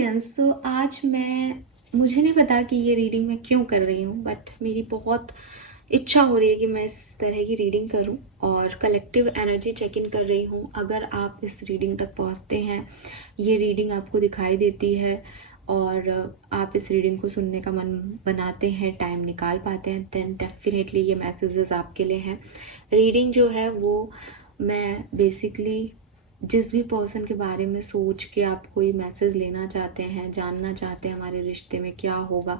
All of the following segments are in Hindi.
एक्सपीरियंस। सो आज मुझे नहीं पता कि ये रीडिंग मैं क्यों कर रही हूँ, बट मेरी बहुत इच्छा हो रही है कि मैं इस तरह की रीडिंग करूँ और कलेक्टिव एनर्जी चेक इन कर रही हूँ। अगर आप इस रीडिंग तक पहुँचते हैं, ये रीडिंग आपको दिखाई देती है और आप इस रीडिंग को सुनने का मन बनाते हैं, टाइम निकाल पाते हैं, देन डेफिनेटली ये मैसेजेस आपके लिए हैं। रीडिंग जो है वो मैं बेसिकली जिस भी पर्सन के बारे में सोच के आप कोई मैसेज लेना चाहते हैं, जानना चाहते हैं हमारे रिश्ते में क्या होगा,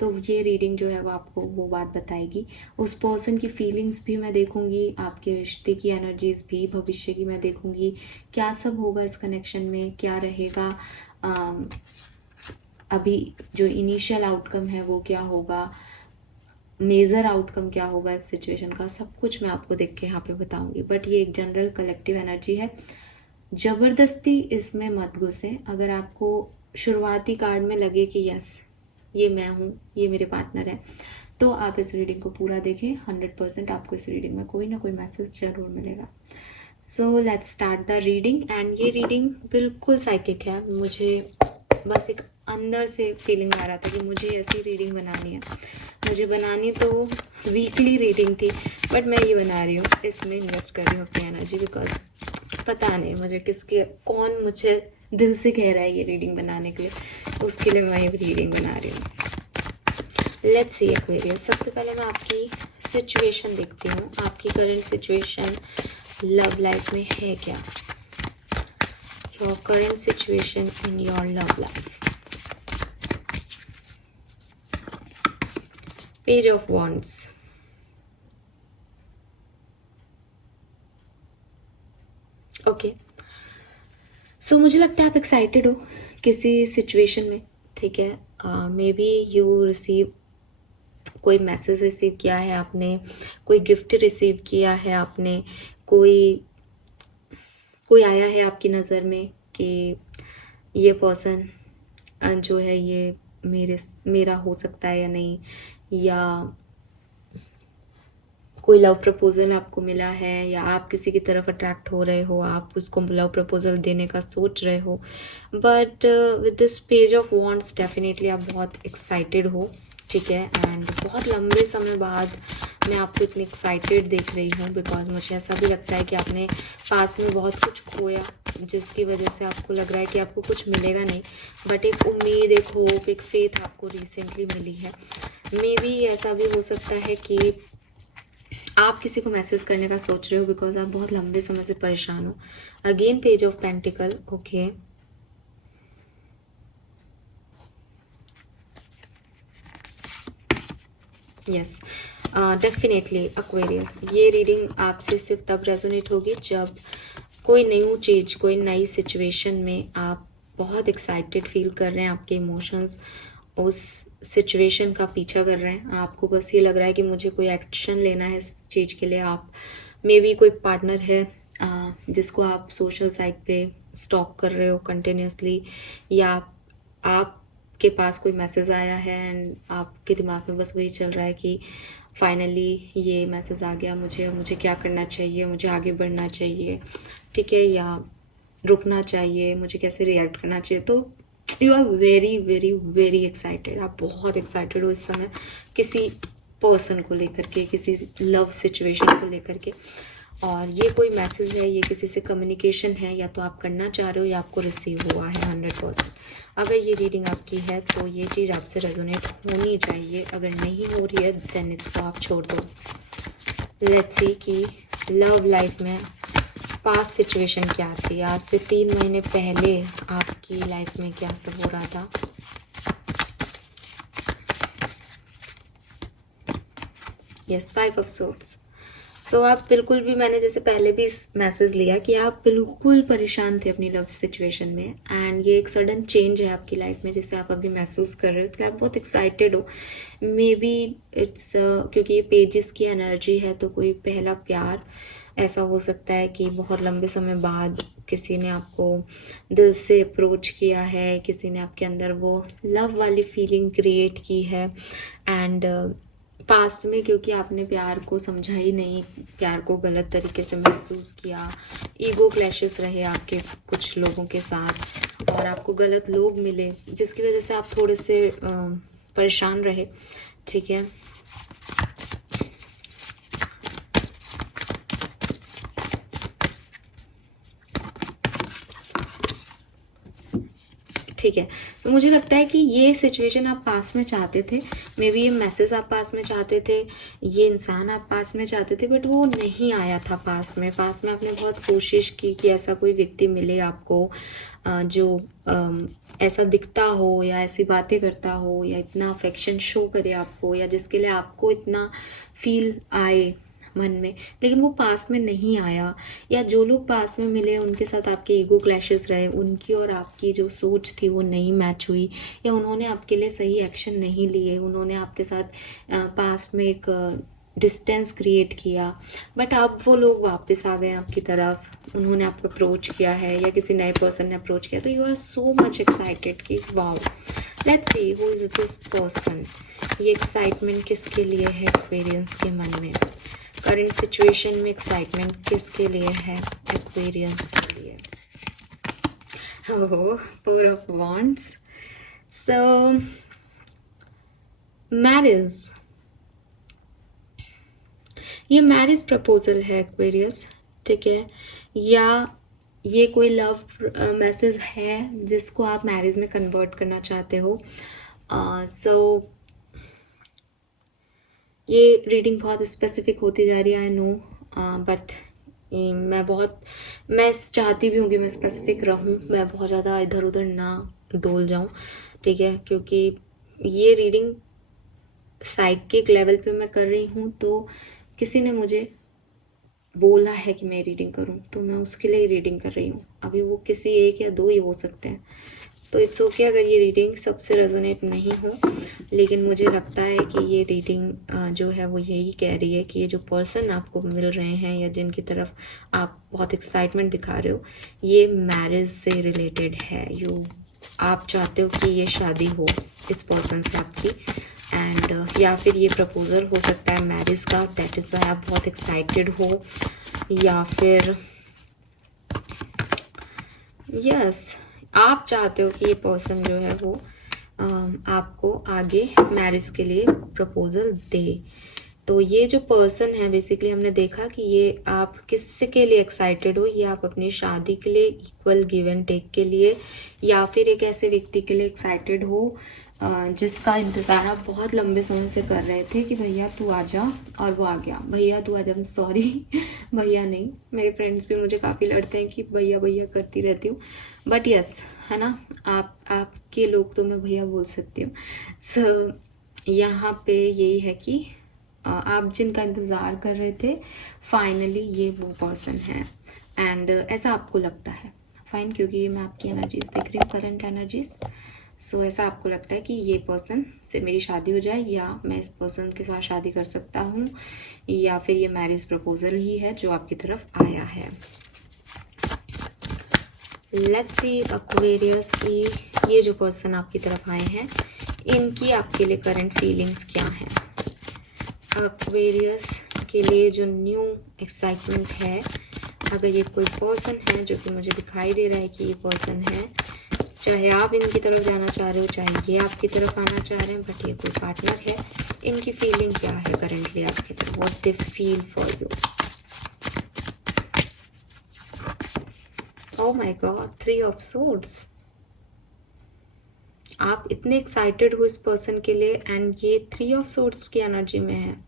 तो ये रीडिंग जो है वो आपको वो बात बताएगी। उस पर्सन की फीलिंग्स भी मैं देखूंगी, आपके रिश्ते की एनर्जीज भी, भविष्य की मैं देखूंगी, क्या सब होगा इस कनेक्शन में, क्या रहेगा, अभी जो इनिशियल आउटकम है वो क्या होगा, मेजर आउटकम क्या होगा इस सिचुएशन का, सब कुछ मैं आपको देख के यहाँ पे बताऊंगी। बट ये एक जनरल कलेक्टिव एनर्जी है, ज़बरदस्ती इसमें मत घुसें। अगर आपको शुरुआती कार्ड में लगे कि यस ये मैं हूँ, ये मेरे पार्टनर है, तो आप इस रीडिंग को पूरा देखें। 100% आपको इस रीडिंग में कोई ना कोई मैसेज जरूर मिलेगा। So let's start the reading. And ये रीडिंग बिल्कुल साइकिक है। मुझे बस एक अंदर से फीलिंग आ रहा था कि मुझे ऐसी रीडिंग बनानी है। मुझे बनानी तो वीकली रीडिंग थी, बट मैं ये बना रही हूँ, इसमें इन्वेस्ट कर रही हूँ अपनी एनर्जी, बिकॉज पता नहीं मुझे कौन मुझे दिल से कह रहा है ये रीडिंग बनाने के लिए, उसके लिए मैं ये रीडिंग बना रही हूँ। Let's see Aquarius. सबसे पहले मैं आपकी सिचुएशन देखती हूँ। आपकी करंट सिचुएशन लव लाइफ में है क्या? Your current situation in your love life. Page of wands. Okay, so मुझे लगता है आप एक्साइटेड हो किसी सिचुएशन में, ठीक है। मे बी यू रिसीव, कोई मैसेज रिसीव किया है आपने, कोई गिफ्ट रिसीव किया है आपने, कोई आया है आपकी नज़र में कि ये पर्सन जो है ये मेरा हो सकता है या नहीं, या कोई लव प्रपोजल आपको मिला है, या आप किसी की तरफ अट्रैक्ट हो रहे हो, आप उसको लव प्रपोजल देने का सोच रहे हो। But with this page of wands definitely आप बहुत एक्साइटेड हो, ठीक है। एंड बहुत लंबे समय बाद मैं आपको इतनी एक्साइटेड देख रही हूँ, बिकॉज मुझे ऐसा भी लगता है कि आपने पास में बहुत कुछ खोया, जिसकी वजह से आपको लग रहा है कि आपको कुछ मिलेगा नहीं, बट एक उम्मीद, एक होप, एक फेथ आपको रिसेंटली मिली है। मे बी ऐसा भी हो सकता है कि आप किसी को मैसेज करने का सोच रहे हो बिकॉज आप बहुत लंबे समय से परेशान हो। Again page of pentacle. Okay, yes, definitely Aquarius, ये रीडिंग आपसे सिर्फ तब रेजोनेट होगी जब कोई न्यू चीज, कोई नई सिचुएशन में आप बहुत एक्साइटेड फील कर रहे हैं, आपके इमोशंस उस सिचुएशन का पीछा कर रहे हैं, आपको बस ये लग रहा है कि मुझे कोई एक्शन लेना है इस चीज़ के लिए। आप मे बी कोई पार्टनर है जिसको आप सोशल साइट पे स्टॉक कर रहे हो कंटिन्यूसली, या आपके पास कोई मैसेज आया है एंड आपके दिमाग में बस वही चल रहा है कि फाइनली ये मैसेज आ गया, मुझे क्या करना चाहिए, मुझे आगे बढ़ना चाहिए, ठीक है, या रुकना चाहिए, मुझे कैसे रिएक्ट करना चाहिए। तो you are very very very excited. आप बहुत एक्साइटेड हो इस समय किसी पर्सन को लेकर के, किसी लव सिचुएशन को लेकर के। और ये कोई मैसेज है, ये किसी से कम्युनिकेशन है, या तो आप करना चाह रहे हो या आपको रिसीव हुआ है 100%। अगर ये रीडिंग आपकी है तो ये चीज़ आपसे रेजोनेट होनी चाहिए। अगर नहीं हो रही है देन इसको आप छोड़ दो। लेट्स सी कि लव लाइफ में पास्ट सिचुएशन क्या थी, आज से 3 महीने पहले आपकी लाइफ में क्या सब हो रहा था। Yes, 5 of swords. सो आप बिल्कुल भी, मैंने जैसे पहले भी इस मैसेज लिया कि आप बिल्कुल परेशान थे अपनी लव सिचुएशन में, एंड ये एक सडन चेंज है आपकी लाइफ में जिसे आप अभी महसूस कर रहे हो, इसलिए आप बहुत एक्साइटेड हो। मे बी इट्स क्योंकि ये पेजेस की एनर्जी है, तो कोई पहला प्यार ऐसा हो सकता है कि बहुत लंबे समय बाद किसी ने आपको दिल से अप्रोच किया है, किसी ने आपके अंदर वो लव वाली फीलिंग क्रिएट की है। एंड पास्ट में क्योंकि आपने प्यार को समझा ही नहीं, प्यार को गलत तरीके से महसूस किया, ईगो क्लैशेस रहे आपके कुछ लोगों के साथ, और आपको गलत लोग मिले जिसकी वजह से आप थोड़े से परेशान रहे, ठीक है। ठीक है, तो मुझे लगता है कि ये सिचुएशन आप पास में चाहते थे, मे बी ये मैसेज आप पास में चाहते थे, ये इंसान आप पास में चाहते थे, बट वो नहीं आया था पास में आपने बहुत कोशिश की कि ऐसा कोई व्यक्ति मिले आपको जो ऐसा दिखता हो या ऐसी बातें करता हो या इतना अफेक्शन शो करे आपको, या जिसके लिए आपको इतना फील आए मन में, लेकिन वो पास में नहीं आया, या जो लोग पास में मिले उनके साथ आपके ईगो क्लैशेस रहे, उनकी और आपकी जो सोच थी वो नहीं मैच हुई, या उन्होंने आपके लिए सही एक्शन नहीं लिए, उन्होंने आपके साथ पास में एक डिस्टेंस क्रिएट किया, बट अब वो लोग वापस आ गए आपकी तरफ, उन्होंने आपको अप्रोच किया है या किसी नए पर्सन ने अप्रोच किया, तो you are so much excited कि wow, let's see who is this person. ये एक्साइटमेंट किसके लिए है एक्वेरियंस के मन में? करंट सिचुएशन में एक्साइटमेंट किसके लिए है एक्वेरियंस के लिए? Oh, four of wands. So marriage, ये मैरिज प्रपोजल है एक्वेरियस, ठीक है, या ये कोई लव मैसेज है जिसको आप मैरिज में कन्वर्ट करना चाहते हो। सो ये रीडिंग बहुत स्पेसिफिक होती जा रही है, आई नो, बट मैं चाहती भी हूँ कि मैं स्पेसिफिक रहूँ, मैं बहुत ज़्यादा इधर उधर ना डोल जाऊँ, ठीक है, क्योंकि ये रीडिंग साइकिक लेवल पे मैं कर रही हूँ, तो किसी ने मुझे बोला है कि मैं रीडिंग करूँ, तो मैं उसके लिए रीडिंग कर रही हूँ। अभी वो किसी एक या दो ही हो सकते हैं, तो इट्स ओके अगर ये रीडिंग सबसे रेजोनेट नहीं हो, लेकिन मुझे लगता है कि ये रीडिंग जो है वो यही कह रही है कि ये जो पर्सन आपको मिल रहे हैं या जिनकी तरफ आप बहुत एक्साइटमेंट दिखा रहे हो, ये मैरिज से रिलेटेड है। आप चाहते हो कि ये शादी हो इस पर्सन से आपकी, एंड या फिर ये प्रपोजल हो सकता है मैरिज का, दैट इज़ वाई आप बहुत एक्साइटेड हो, या फिर यस आप चाहते हो कि ये पर्सन जो है वो आपको आगे मैरिज के लिए प्रपोजल दे। तो ये जो पर्सन है बेसिकली हमने देखा कि ये आप किसके लिए एक्साइटेड हो, ये आप अपनी शादी के लिए, इक्वल गिव एंड टेक के लिए, या फिर एक ऐसे व्यक्ति के लिए एक्साइटेड हो जिसका इंतज़ार आप बहुत लंबे समय से कर रहे थे कि भैया तू आ जा, और वो आ गया। भैया तू आ जा, सॉरी भैया नहीं, मेरे फ्रेंड्स भी मुझे काफ़ी लड़ते हैं कि भैया भैया करती रहती हूँ, बट यस, है ना, आपके लोग तो मैं भैया बोल सकती हूँ। सो यहाँ पे यही है कि आप जिनका इंतज़ार कर रहे थे, फाइनली ये वो पर्सन है, एंड ऐसा आपको लगता है, फाइन, क्योंकि ये मैं आपकी एनर्जीज देख रही हूँ, करंट एनर्जीज। सो ऐसा आपको लगता है कि ये पर्सन से मेरी शादी हो जाए, या मैं इस पर्सन के साथ शादी कर सकता हूँ, या फिर ये मैरिज प्रपोजल ही है जो आपकी तरफ आया है। लेट्स सी एक्वेरियस की ये जो पर्सन आपकी तरफ आए हैं, इनकी आपके लिए करंट फीलिंग्स क्या हैं? एक्वेरियस के लिए जो न्यू एक्साइटमेंट है, अगर ये कोई पर्सन है जो कि मुझे दिखाई दे रहा है कि ये पर्सन है, चाहे आप इनकी तरफ जाना चाह रहे हो, चाहे ये आपकी तरफ आना चाह रहे हैं, बट ये कोई पार्टनर है, इनकी फीलिंग क्या है करंटली आपकी तरफ? What they feel for you? Oh my God, 3 of swords. आप इतने एक्साइटेड हो इस पर्सन के लिए, एंड ये 3 ऑफ सोर्ड्स की एनर्जी में है।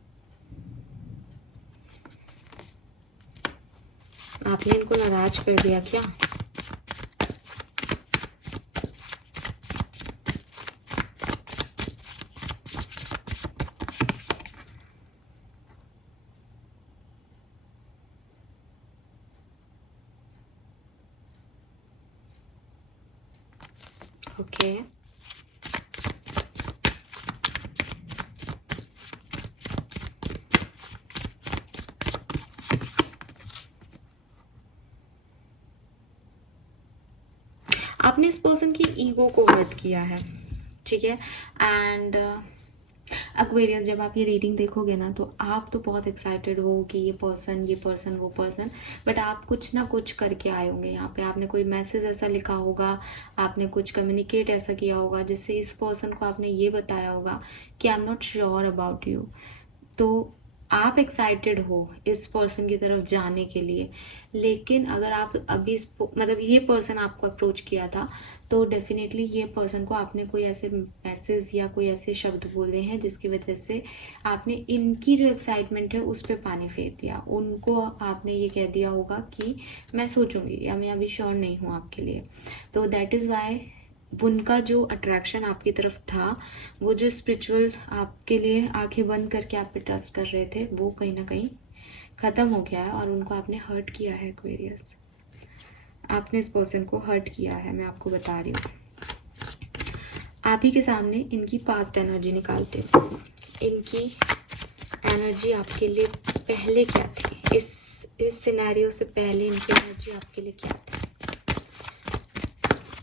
आपने इनको नाराज कर दिया क्या? ओके, आपने इस पर्सन की ईगो को हर्ट किया है, ठीक है, एंड एक्वेरियस, जब आप ये रीडिंग देखोगे ना तो आप तो बहुत एक्साइटेड हो कि ये पर्सन वो पर्सन, बट आप कुछ ना कुछ करके आए होंगे यहाँ पे। आपने कोई मैसेज ऐसा लिखा होगा, आपने कुछ कम्युनिकेट ऐसा किया होगा जिससे इस पर्सन को आपने ये बताया होगा कि I am not sure about you. तो आप एक्साइटेड हो इस पर्सन की तरफ जाने के लिए, लेकिन अगर आप अभी मतलब ये पर्सन आपको अप्रोच किया था तो डेफिनेटली ये पर्सन को आपने कोई ऐसे मैसेज या कोई ऐसे शब्द बोले हैं जिसकी वजह से आपने इनकी जो एक्साइटमेंट है उस पर पानी फेर दिया। उनको आपने ये कह दिया होगा कि मैं सोचूंगी या मैं अभी श्योर नहीं हूँ आपके लिए। तो दैट इज़ वाई उनका जो अट्रैक्शन आपकी तरफ था, वो जो स्पिरिचुअल आपके लिए आंखें बंद करके आप पे ट्रस्ट कर रहे थे, वो कहीं ना कहीं ख़त्म हो गया है और उनको आपने हर्ट किया है एक्वेरियस। आपने इस पर्सन को हर्ट किया है, मैं आपको बता रही हूँ। आप ही के सामने इनकी पास्ट एनर्जी निकालते हो। इनकी एनर्जी आपके लिए पहले क्या थी, इस सिनेरियो से पहले इनकी एनर्जी आपके लिए क्या थी,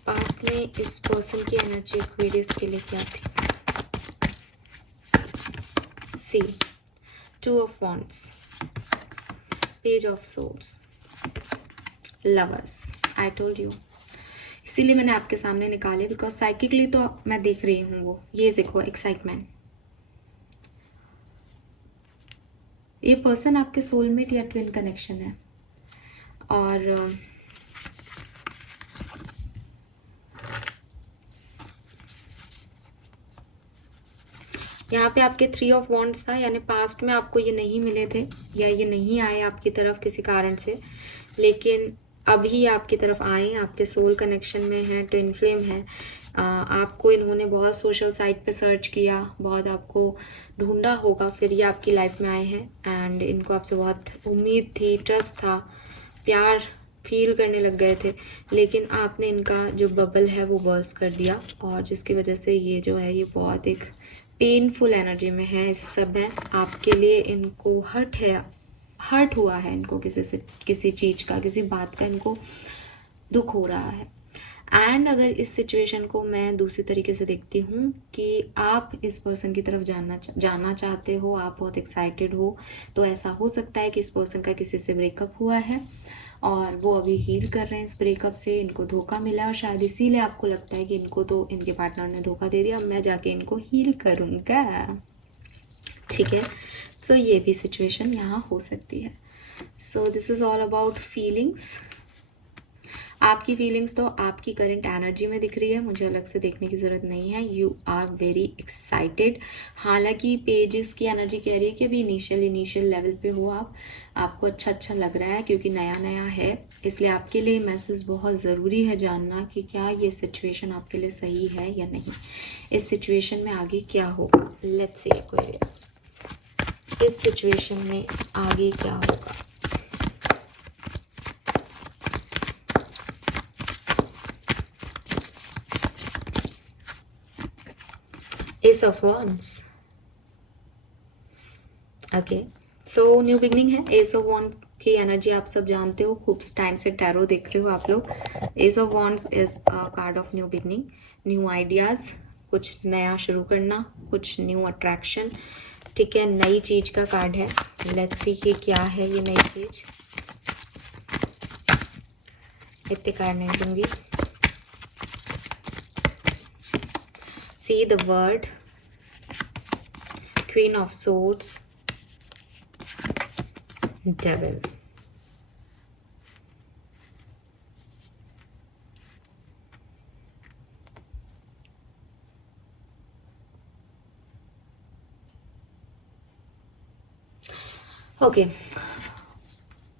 पास्ट में इस पर्सन की एनर्जी एक्वेरियस के लिए क्या थी। सी, 2 of Wands, Page of Swords, Lovers, I told you। इसीलिए मैंने आपके सामने निकाले बिकॉज साइकिकली तो मैं देख रही हूँ वो, ये देखो एक्साइटमेंट। ये पर्सन आपके सोलमेट या ट्विन कनेक्शन है और यहाँ पे आपके 3 of Wands था, यानी पास्ट में आपको ये नहीं मिले थे या ये नहीं आए आपकी तरफ किसी कारण से, लेकिन अभी आपकी तरफ आए, आपके सोल कनेक्शन में है, ट्विन फ्लेम है। आपको इन्होंने बहुत सोशल साइट पे सर्च किया, बहुत आपको ढूंढा होगा, फिर ये आपकी लाइफ में आए हैं एंड इनको आपसे बहुत उम्मीद थी, ट्रस्ट था, प्यार फील करने लग गए थे, लेकिन आपने इनका जो बबल है वो बर्स्ट कर दिया और जिसकी वजह से ये जो है ये बहुत एक पेनफुल एनर्जी में है, इस सब है आपके लिए। इनको हर्ट हुआ है, इनको किसी चीज़ का, किसी बात का इनको दुख हो रहा है। एंड अगर इस सिचुएशन को मैं दूसरी तरीके से देखती हूँ कि आप इस पर्सन की तरफ जाना चाहते हो, आप बहुत एक्साइटेड हो, तो ऐसा हो सकता है कि इस पर्सन का किसी से ब्रेकअप हुआ है और वो अभी हील कर रहे हैं इस ब्रेकअप से, इनको धोखा मिला और शायद इसीलिए आपको लगता है कि इनको तो इनके पार्टनर ने धोखा दे दिया, अब मैं जाके इनको हील करूँगा। ठीक है, सो ये भी सिचुएशन यहाँ हो सकती है। So this is all about feelings. आपकी फीलिंग्स तो आपकी करंट एनर्जी में दिख रही है, मुझे अलग से देखने की ज़रूरत नहीं है। You are very excited. हालांकि पेजेस की एनर्जी कह रही है कि अभी इनिशियल लेवल पे हो आप, आपको अच्छा लग रहा है क्योंकि नया नया है, इसलिए आपके लिए मैसेज बहुत ज़रूरी है जानना कि क्या ये सिचुएशन आपके लिए सही है या नहीं, इस सिचुएशन में आगे क्या होगा। लेट्स सी एक्वेरियस, इस सिचुएशन में आगे क्या होगा। Ace of Wands, okay, so new beginning है। एस ऑफ वॉन्ड्स की एनर्जी आप सब जानते हो, खूब टाइम से टैरो देख रहे हो आप लोग। S of wands is a card of new beginning, new ideas, कुछ नया शुरू करना, कुछ न्यू अट्रैक्शन। ठीक है, नई चीज का कार्ड है। लेट्स सी कि क्या है ये नई चीज। इतने कार्ड नहीं दूंगी। See the word, queen of swords, devil. Okay,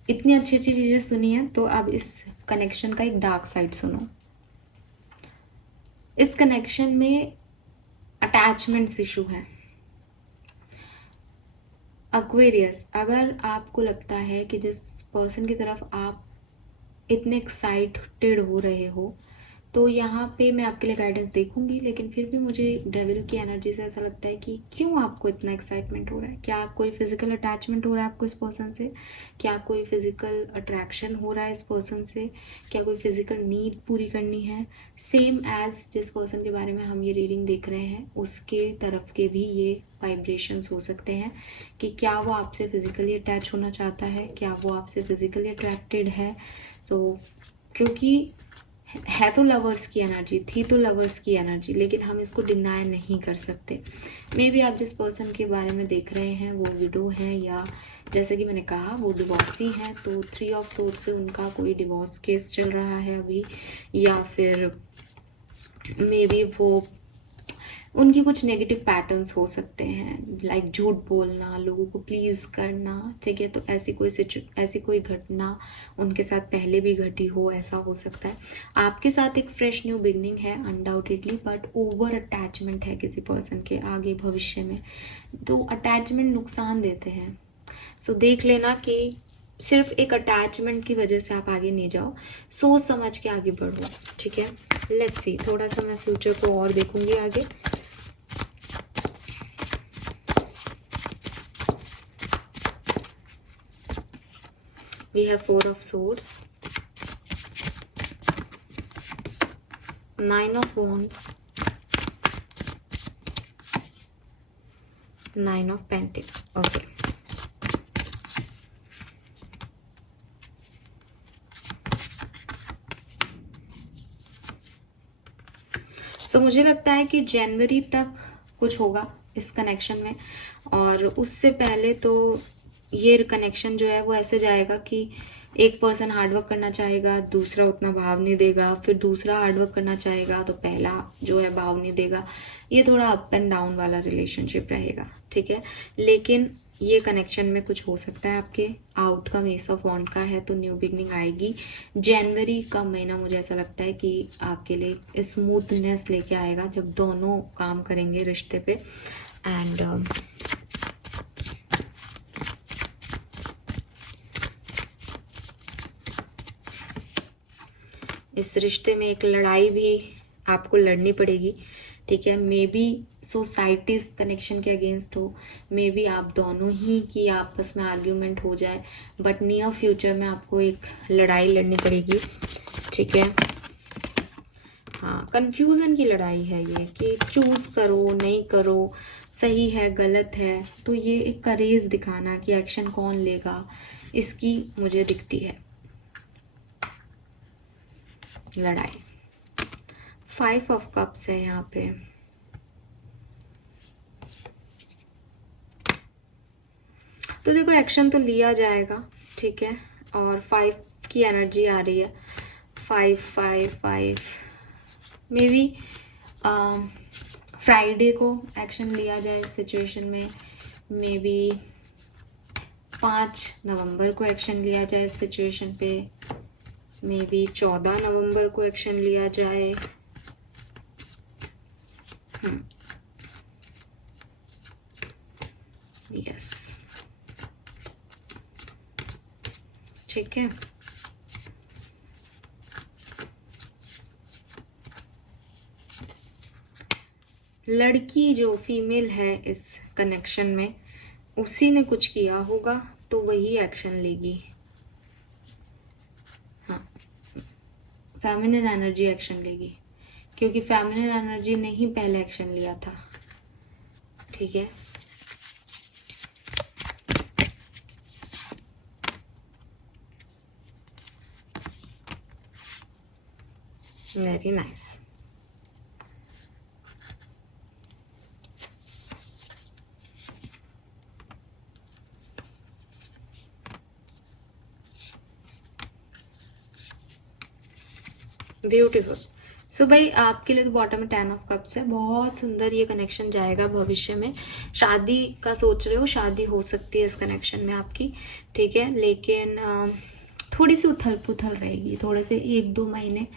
इतनी अच्छी अच्छी चीजें सुनी है, तो अब इस कनेक्शन का एक डार्क साइड सुनो। इस कनेक्शन में अटैचमेंट्स इशू है। एक्वेरियस, अगर आपको लगता है कि जिस पर्सन की तरफ आप इतने एक्साइटेड हो रहे हो, तो यहाँ पे मैं आपके लिए गाइडेंस देखूंगी, लेकिन फिर भी मुझे डेविल की एनर्जी से ऐसा लगता है कि क्यों आपको इतना एक्साइटमेंट हो रहा है। क्या कोई फिजिकल अटैचमेंट हो रहा है आपको इस पर्सन से? क्या कोई फिजिकल अट्रैक्शन हो रहा है इस पर्सन से? क्या कोई फिजिकल नीड पूरी करनी है? सेम एज जिस पर्सन के बारे में हम ये रीडिंग देख रहे हैं उसके तरफ के भी ये वाइब्रेशंस हो सकते हैं कि क्या वो आपसे फिजिकली अटैच होना चाहता है, क्या वो आपसे फिजिकली अट्रैक्टेड है। तो क्योंकि है तो लवर्स की एनर्जी, थी तो लवर्स की एनर्जी, लेकिन हम इसको डिनाई नहीं कर सकते। मे बी आप जिस पर्सन के बारे में देख रहे हैं वो विडो है, या जैसे कि मैंने कहा वो डिवोर्सी हैं, तो 3 ऑफ सोर्ड से उनका कोई डिवोर्स केस चल रहा है अभी, या फिर मे बी वो उनकी कुछ नेगेटिव पैटर्न्स हो सकते हैं, लाइक झूठ बोलना, लोगों को प्लीज़ करना, ठीक है। तो ऐसी कोई घटना उनके साथ पहले भी घटी हो, ऐसा हो सकता है। आपके साथ एक फ्रेश न्यू बिगनिंग है अनडाउटेडली, बट ओवर अटैचमेंट है किसी पर्सन के आगे भविष्य में। तो अटैचमेंट नुकसान देते हैं, सो देख लेना कि सिर्फ एक अटैचमेंट की वजह से आप आगे नहीं जाओ, सोच समझ के आगे बढ़ो, ठीक है। लेट्स सी, थोड़ा सा मैं फ्यूचर को और देखूंगी आगे। We have 4 of swords, 9 of wands, 9 of pentacles. Okay. So मुझे लगता है कि जनवरी तक कुछ होगा इस कनेक्शन में, और उससे पहले तो ये कनेक्शन जो है वो ऐसे जाएगा कि एक पर्सन हार्डवर्क करना चाहेगा, दूसरा उतना भाव नहीं देगा, फिर दूसरा हार्डवर्क करना चाहेगा तो पहला जो है भाव नहीं देगा। ये थोड़ा अप एंड डाउन वाला रिलेशनशिप रहेगा, ठीक है। लेकिन ये कनेक्शन में कुछ हो सकता है आपके। आउटकम एस ऑफ वॉन्ड का है, तो न्यू बिगनिंग आएगी। जनवरी का महीना मुझे ऐसा लगता है कि आपके लिए स्मूथनेस लेके आएगा जब दोनों काम करेंगे रिश्ते पे। एंड इस रिश्ते में एक लड़ाई भी आपको लड़नी पड़ेगी, ठीक है। मे बी सोसाइटी कनेक्शन के अगेंस्ट हो, मे बी आप दोनों ही की आपस में आर्ग्यूमेंट हो जाए, बट नियर फ्यूचर में आपको एक लड़ाई लड़नी पड़ेगी, ठीक है। हाँ, कंफ्यूजन की लड़ाई है ये कि चूज करो नहीं करो, सही है गलत है। तो ये एक करेज दिखाना कि एक्शन कौन लेगा, इसकी मुझे दिखती है लड़ाई। 5 ऑफ कप्स है यहाँ पे। तो देखो एक्शन तो लिया जाएगा, ठीक है। और 5 की एनर्जी आ रही है, 5 5 5। मे बी फ्राइडे को एक्शन लिया जाए इस सिचुएशन में, मे बी 5 नवंबर को एक्शन लिया जाए इस सिचुएशन पे, मे बी 14 नवंबर को एक्शन लिया जाए। यस, ठीक है। लड़की जो फीमेल है इस कनेक्शन में, उसी ने कुछ किया होगा तो वही एक्शन लेगी। हाँ, फेमिनिन एनर्जी एक्शन लेगी, क्योंकि फेमिनिन एनर्जी ने ही पहले एक्शन लिया था, ठीक है। Very nice. ब्यूटीफुल। सो भाई आपके लिए तो बॉटम में 10 ऑफ कप्स है, बहुत सुंदर ये कनेक्शन जाएगा भविष्य में। शादी का सोच रहे हो, शादी हो सकती है इस कनेक्शन में आपकी, ठीक है। लेकिन थोड़ी सी उथल पुथल रहेगी, थोड़े से 1-2 महीने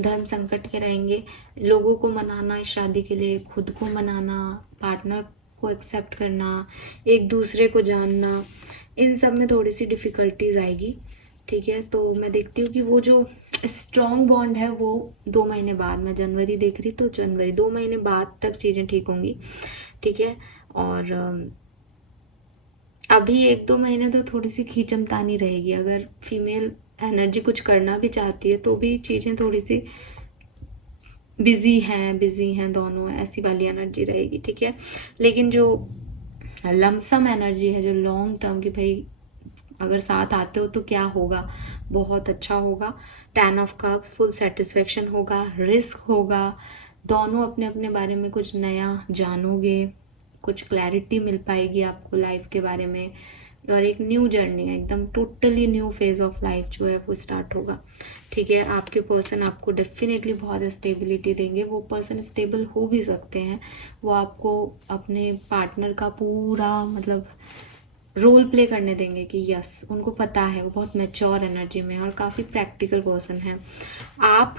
धर्म संकट के रहेंगे। लोगों को मनाना इस शादी के लिए, खुद को मनाना, पार्टनर को एक्सेप्ट करना, एक दूसरे को जानना, इन सब में थोड़ी सी डिफिकल्टीज आएगी। ठीक है, तो मैं देखती हूँ कि वो जो स्ट्रॉन्ग बॉन्ड है वो 2 महीने बाद, मैं जनवरी देख रही तो जनवरी 2 महीने बाद तक चीज़ें ठीक होंगी। ठीक है, और अभी 1-2 महीने तो थोड़ी सी खींचमतानी रहेगी। अगर फीमेल एनर्जी कुछ करना भी चाहती है तो भी चीज़ें थोड़ी सी बिजी हैं दोनों, ऐसी वाली एनर्जी रहेगी। ठीक है, लेकिन जो लमसम एनर्जी है, जो लॉन्ग टर्म की, भाई अगर साथ आते हो तो क्या होगा, बहुत अच्छा होगा। 10 ऑफ कप, फुल सेटिस्फेक्शन होगा, रिस्क होगा, दोनों अपने अपने बारे में कुछ नया जानोगे, कुछ क्लैरिटी मिल पाएगी आपको लाइफ के बारे में, और एक न्यू जर्नी है, एकदम totally new phase of life जो है वो स्टार्ट होगा। ठीक है, आपके पर्सन आपको डेफिनेटली बहुत स्टेबिलिटी देंगे। वो पर्सन स्टेबल हो भी सकते हैं, वो आपको अपने पार्टनर का पूरा मतलब रोल प्ले करने देंगे कि यस, उनको पता है, वो बहुत मैच्योर एनर्जी में है और काफ़ी प्रैक्टिकल पर्सन है। आप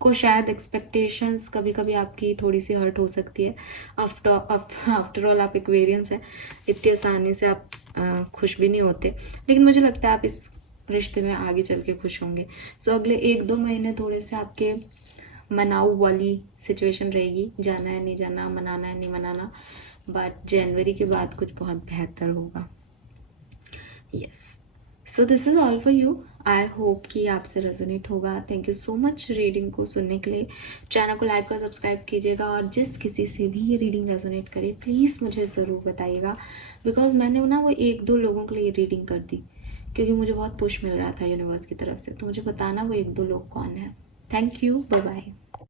को शायद एक्सपेक्टेशंस कभी कभी आपकी थोड़ी सी हर्ट हो सकती है। आफ्टर ऑल आप एक्वेरियंस है, इतनी आसानी से आप खुश भी नहीं होते, लेकिन मुझे लगता है आप इस रिश्ते में आगे चल के खुश होंगे। सो अगले 1-2 महीने थोड़े से आपके मनाऊ वाली सिचुएशन रहेगी, जाना है नहीं जाना, मनाना है नहीं मनाना, बट जनवरी के बाद कुछ बहुत बेहतर होगा। Yes, so this is all for you. I hope कि आपसे रेजोनेट होगा। Thank you so much reading को सुनने के लिए। चैनल को लाइक और सब्सक्राइब कीजिएगा, और जिस किसी से भी ये रीडिंग रेजोनेट करे प्लीज़ मुझे ज़रूर बताइएगा, बिकॉज मैंने ना वो 1-2 लोगों के लिए रीडिंग कर दी, क्योंकि मुझे बहुत पुश मिल रहा था यूनिवर्स की तरफ से। तो मुझे बताना वो 1-2 लोग कौन है। Thank you, bye bye.